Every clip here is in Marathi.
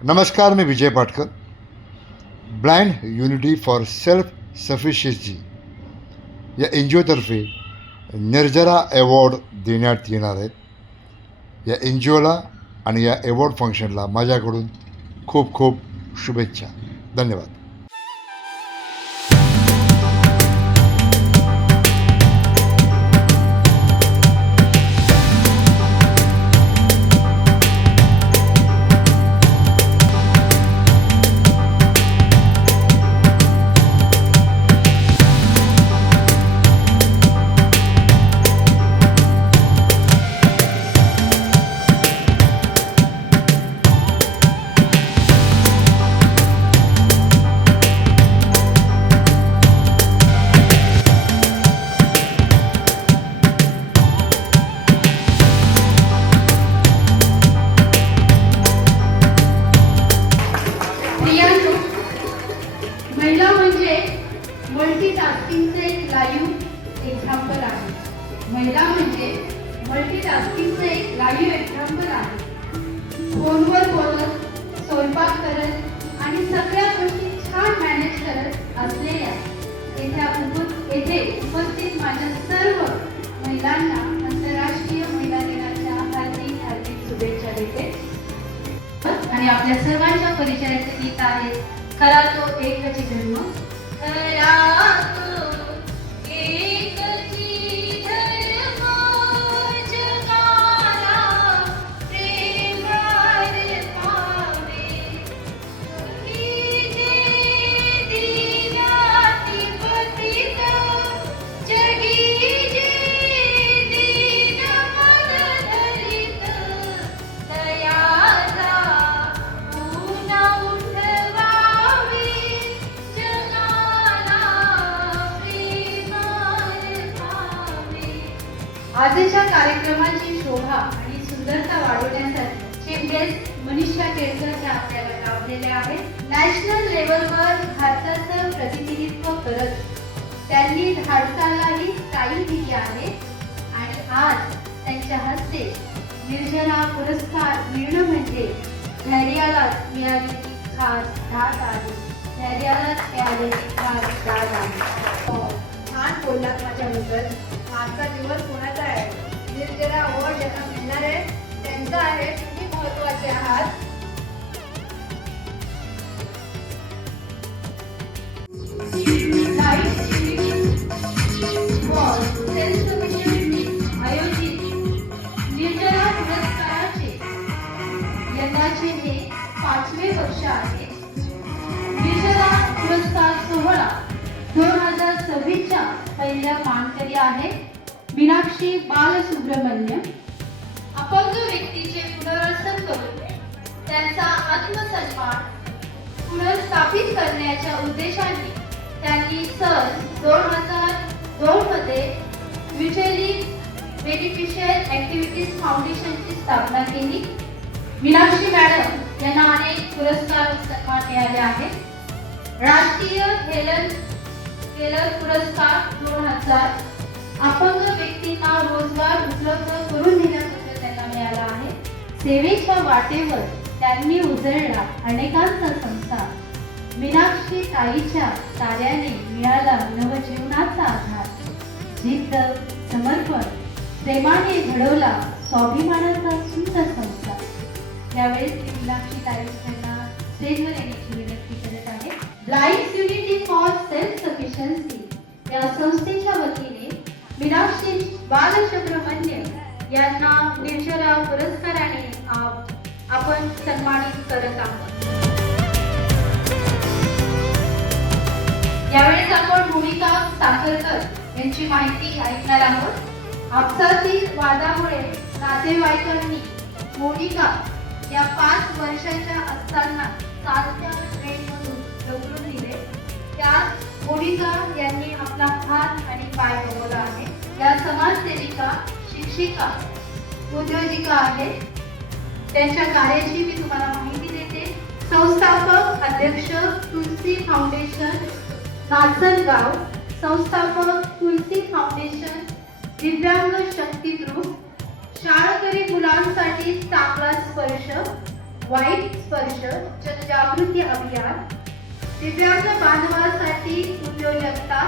नमस्कार, मी Vijay Patkar. Blind unity for self sufficiency या एन जी ओतर्फे निर्जरा अवॉर्ड देण्यात येणार आहेत. या एन जी ओला आणि या अवॉर्ड फंक्शनला माझ्याकडून खूप खूप शुभेच्छा. धन्यवाद. महिला म्हणजे मल्टीटास्किंगचे एक लाईव्ह एक्झाम्पल आहे. महिला म्हणजे मल्टीटास्किंगचे एक लाईव्ह एक्झाम्पल आहे. फोनवर बोलत, स्वयंपाक करत आणि सगळ्या गोष्टी छान मॅनेज करत असलेल्या येथे उपस्थित माझ्या सर्व महिलांना आंतरराष्ट्रीय महिला दिनाच्या हार्दिक हार्दिक शुभेच्छा देते. आणि आपल्या सर्वांच्या परिचयाचे गीत आहे खरा तो एकच जन्म. खरा तो एकची धर्म जगाला प्रेमाने पावे. ही जे दिव्याती पतित जगी जे दीन मन धरित दयाला पुन्हा उठवावे जगाला प्रेमाने पावे. आजच्या कार्यक्रमाची शोभा आणि सुंदरता वाढवण्यासाठी चीफ गेस्ट मनीषा केळकर ह्या आपल्याला लाभलेल्या आहेत. नॅशनल लेवलवर भारताचं प्रतिनिधित्व करत त्यांनी धाडसालाही स्टाईल दिली आहे आणि आज त्यांच्या हस्ते निर्जरा पुरस्कार मिळणं म्हणजे धैर्यालाच मिळालेली खास दाद आहे. धैर्यालाच मिळालेली खास दाद आहे. छान बोललात माझ्याबद्दल. आजचा दिवस कोणाचा आहे? निर्जरा अवॉर्ड ज्यांना मिळणार आहे त्यांचा आहे. तुम्ही महत्वाचे आहात. आयोजित निर्जरा पुरस्काराचे यंदाचे हे 5वे वर्ष आहे. निर्जरा पुरस्कार सोहळा 2026च्या पहिल्या मानकरी आहे मीनाक्षी बालसुब्रमण्यम. अपंग व्यक्तीचे पुनर्वसन करून त्यांचा आत्मसन्मान पुनर्स्थापित करण्याच्या उद्देशाने त्यांनी सन 2002 मध्ये म्युच्युअली बेनिफिशियल ऍक्टिव्हिटीज फाउंडेशनची स्थापना केली. मीनाक्षी मॅडम यांना अनेक पुरस्कार सन्मान मिळाले आहेत. राष्ट्रीय हेलन पुरस्कार 2000 अपंग व्यक्तींना रोजगार उपलब्ध करून देण्याबद्दल त्यांना मिळाला आहे. सेवेच्या वाटेवर त्यांनी उजळला अनेकांचा संसार. मीनाक्षी ताईच्या कार्याने मिळाला नवजीवनाचा आधार. जिद्द, समर्पण, प्रेमाने घडवला स्वाभिमानाचा सुंदर संसार. यावेळेस मी मीनाक्षी ताई यांना स्टेजवर येण्याची विनंती करत आहे. Blind unity for self sufficiency या संस्थेच्या वतीने मीनाक्षी बालसुब्रमण्यम यांना निर्जरा पुरस्काराने आपण सन्मानित करत आहोत. यावेळेस आपण भूमिका साखरकर यांची माहिती ऐकणार आहोत. आपसातील वादामुळे नातेवाईकांनी मोनिका या 5 वर्षाच्या असताना चालत्या ट्रेनमधून ढकलून दिले. त्यात मोनिका यांनी आपला हात आणि पाय गमावला आहे. या समाजसेविका, शिक्षिका, उद्योजिका आहेत. त्यांच्या कार्याची मी तुम्हाला माहिती देते. संस्थापक अध्यक्ष तुलसी फाउंडेशन नाचनगाव, संस्थापक तुलसी फाउंडेशन दिव्यांग शक्ती ग्रुप, शाळकरी मुलांसाठी चांगला स्पर्श, वाईट स्पर्श जनजागृती अभियान, दिव्यांग बांधवांसाठी उद्योजकता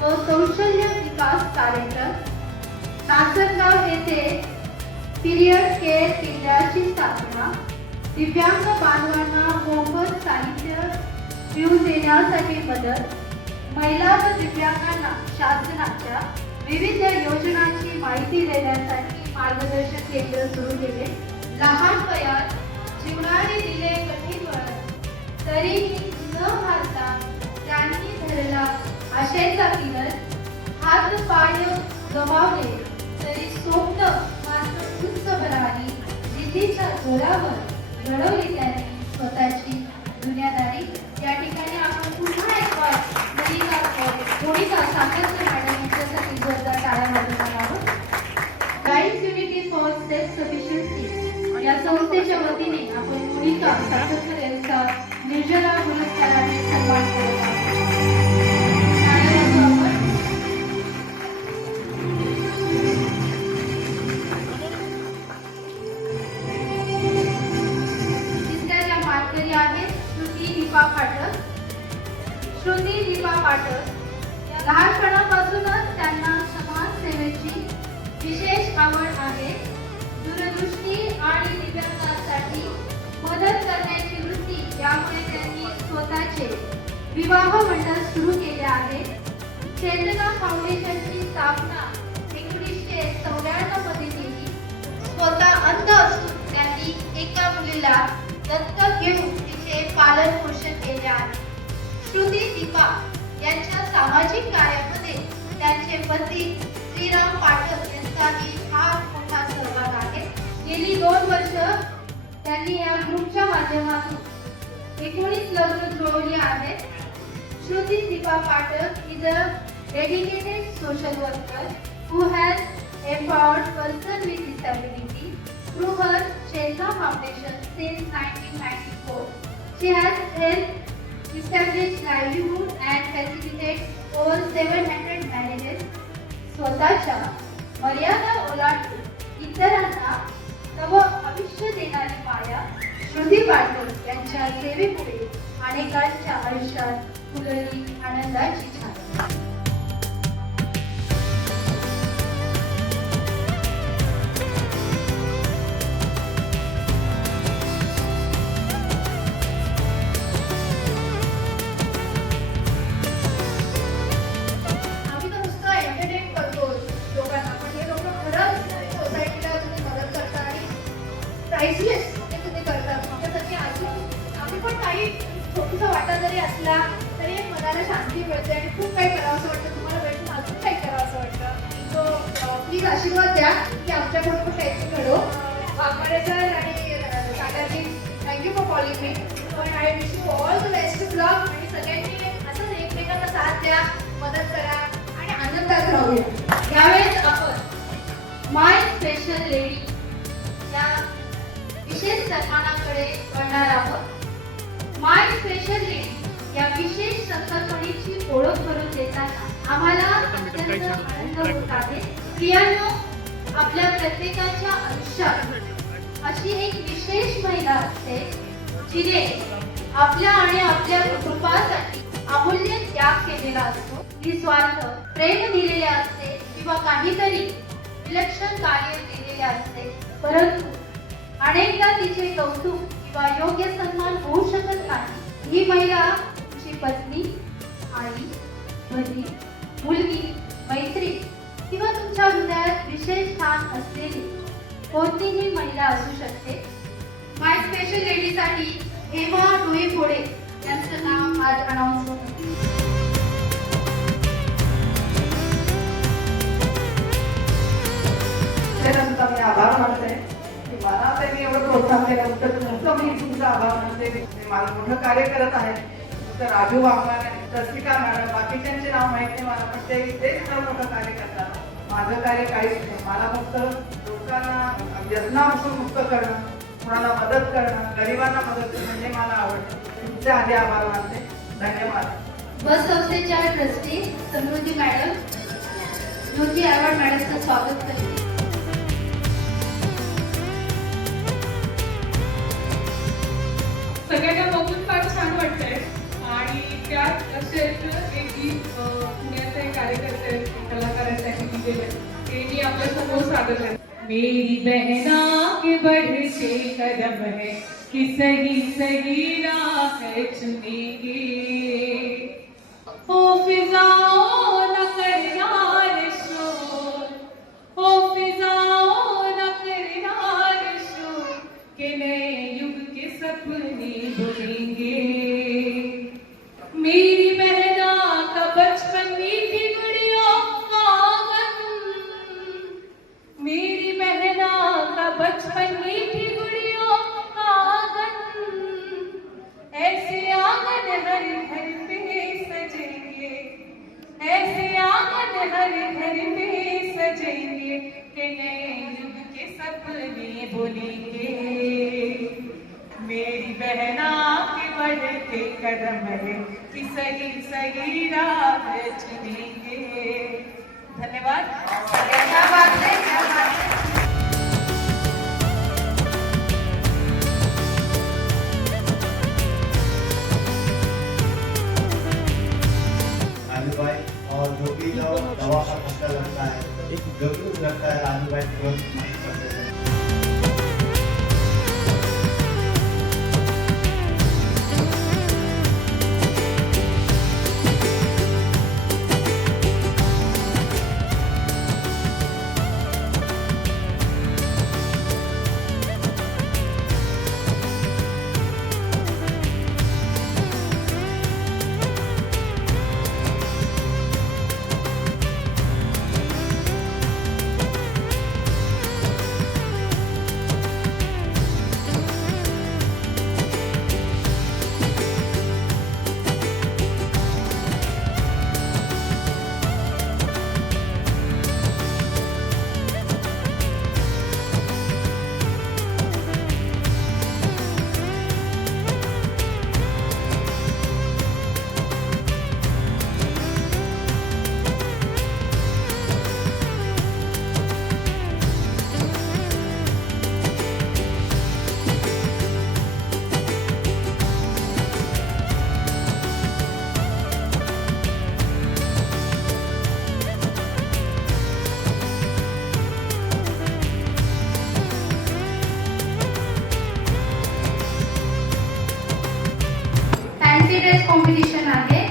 व कौशल्य विकास कार्यक्रम, नासरगाव येथे पीरियड केअर केंद्राची स्थापना, दिव्यांग बांधवांना मोफत साहित्य मिळवून देण्यासाठी मदत, महिला व दिव्यांगांना शासनाच्या विविध योजनांची माहिती देण्यासाठी मार्गदर्शन केंद्र सुरू केले. लहान वयात जीवनाने दिले कठीण वळण, तरीही न हारता त्यांनी धरला आशेचा किरण. हात पाय गमावले तरी स्वप्न मात्र उंच भरारी, जिद्दीच्या जोरावर घडवली त्यांनी स्वतःची दुनियादारी. या ठिकाणी आपण पुन्हा एक मोनिका साखरकर मॅडम यांच्यासाठी जोरदार टाळ्या वाजवणार आहोत. Guides unity for self sufficiency या संस्थेच्या वतीने आपण मोनिका साखरकर यांचा निर्जला पुरस्काराने सन्मान करत आहोत. टाळ्या वाजवू आपण. तिसऱ्या ज्या मानकरी आहेत श्रुती दीपा पाठक. श्रुती दीपा पाठक या लहानपणापासूनच त्यांना समाजसेवेची विशेष आवड आहे. दूरदृष्टी आणि दिव्यांगांसाठी मदत करण्याची वृत्ती, यामुळे त्यांनी स्वतःचे विवाह मंडळ सुरू केले आहे. चेतना फाउंडेशनची स्थापना 1994 मध्ये केली. स्वतः अंध असून त्यांनी एका मुलीला दत्तक घेऊन तिचे पालन पोषण केले आहे. श्रुती दीपा यांच्या सामाजिक कार्यामध्ये त्यांचे पती श्रीराम पाठक यांचाही फार मोठा सहभाग आहे. गेली 2 वर्ष त्यांनी या ग्रुपच्या माध्यमातून 19 लग्न जुळवली आहेत. Shruti Deepa Pathak is a dedicated social worker who has empowered persons with disability through her Chetna Foundation since 1994. She has helped establish livelihood and facilitate over 700 marriages. स्वतःच्या मर्यादा ओलांडून इतरांना नवं आयुष्य देणारी माया श्रुती पाठक यांच्या सेवेमुळे अनेकांच्या आयुष्यात फुलली आनंदाची छाया. प्राइसलेस हे तुम्ही करतात. आमच्यासाठी अजून आम्ही पण काही छोटूसा वाटा जरी असला तरी एक मनाला शांती मिळते आणि खूप काही करावंसं वाटतं. तुम्हाला भेटून अजून काही करावंसं वाटतं. सो प्लीज आशीर्वाद द्या की आमच्याकडून पण काहीतरी घडो. वाघमारे सर आणि काकाजी, थँक्यू फॉर कॉलिंग मी. पण I wish you all the best of luck आणि सगळ्यांनी असंच एकमेकांना साथ द्या, मदत करा आणि आनंदात राहूया. यावेळेस आपण माय स्पेशल लेडी या विशेष सन्मानाकडे वळणार आहोत. माय स्पेशल लेडी या विशेष संकल्पनेची ओळख करून देताना आम्हाला अत्यंत आनंद होत आहे. प्रियांनो, आपल्या प्रत्येकाच्या आयुष्यात अशी एक विशेष महिला असते जिने आपल्या आणि आपल्या कुटुंबासाठी अमूल्य त्याग केलेला असतो. निस्वार्थ प्रेम दिलेले असते किंवा काहीतरी विलक्षण कार्य केलेले असते. परंतु अनेकदा तिचे कौतुक किंवा योग्य सन्मान होऊ शकत नाही. ही महिला तुमची पत्नी, आई, बहीण, मुलगी, मैत्रीण किंवा तुमच्या हृदयात विशेष स्थान असलेली कोणतीही महिला असू शकते. माय स्पेशल लेडीसाठी हेमा डोईफोडे यांचं नाव आज अनाउन्स होतं. तुमचा मी आभार मानते की मला ते मी एवढं प्रोत्साहन केल्याबद्दल तुमचं मी तुमचा आभार मानते. ते मला मोठं कार्य करत आहे. तर राजू वाघमारे, रसिका मॅडम, बाकीच्यांचे नाव माहित नाही मला, पण ते सुद्धा मोठं कार्य करतात. माझं कार्य काहीच नाही. मला फक्त लोकांना व्यसनापासून मुक्त करणं, कोणाला मदत करणं, गरिबांना मदत करणं म्हणजे मला आवडतं. तुमचे आधी आभार मानते. धन्यवाद. बस संस्थेच्या ट्रस्टी समृद्धी मॅडम ज्योती अवॉर्ड मॅडमचं स्वागत करते. सगळ्यांना बघून फार छान वाटतंय आणि त्यात असेच एक गीत पुण्याचे कार्यकर्ते आहेत, कलाकारांसाठी दिलेले ते मी आपल्या समोर सादर करते. मेरी बहना के बढ़ते कदम है कि सही सही राह चुनेंगे ओ फिजाओं न करना शोर ओ फिजाओं न करना शोर के नए युग के सपने बुनेंगे मेरी बहना का बचपन मीठी गुड़िया आंगन मेरी बहना का बचपन मीठी गुड़िया आंगन ऐसे आंगन हर घर पे सजेंगे ऐसे आंगन हर घर पे सजेंगे के नए युग के सपने बुनेंगे मेरी बहना के बढ़ते कदम है कि सही सही राह चुनेंगे. धन्यवाद. क्या बात है, क्या बात है. आलू भाई और जो भी लोग दवा का खर्चा लगता है जो भी लगता है आलू भाई तुरंत मदद करते हैं. फॅन्सी ड्रेस कॉम्पिटिशन आहे.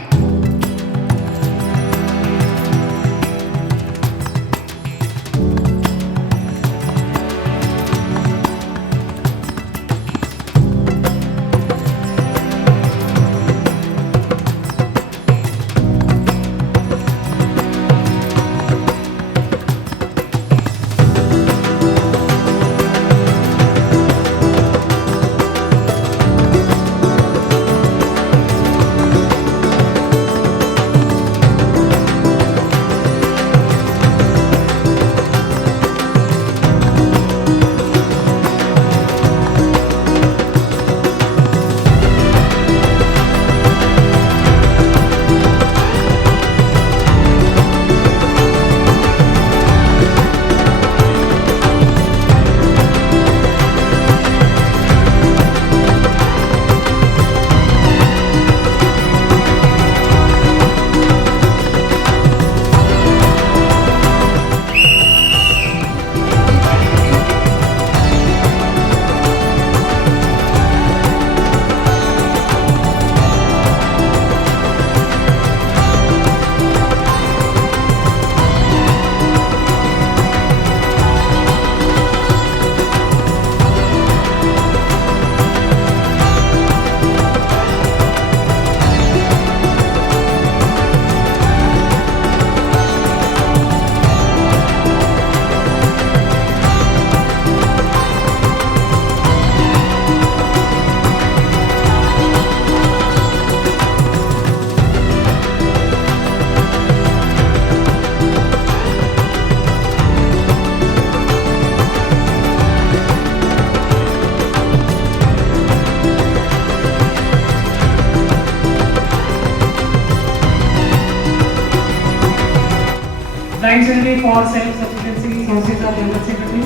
Blind Center for Self-Sufficiency Resources are General Secretary.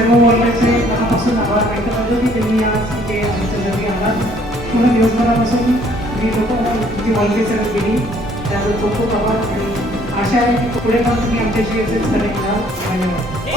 सर्व वर्गाचे मनापासून आभार व्यक्त करतो की त्यांनी आज इथे आमच्या जरी आला पूर्ण दिवसभरापासून तुम्ही लोक तुमची वॉलकी सर्व केली त्याबद्दल खूप खूप आभार आणि आशा आहे की पुढे पण तुम्ही आमच्याशी कनेक्ट राहा. धन्यवाद.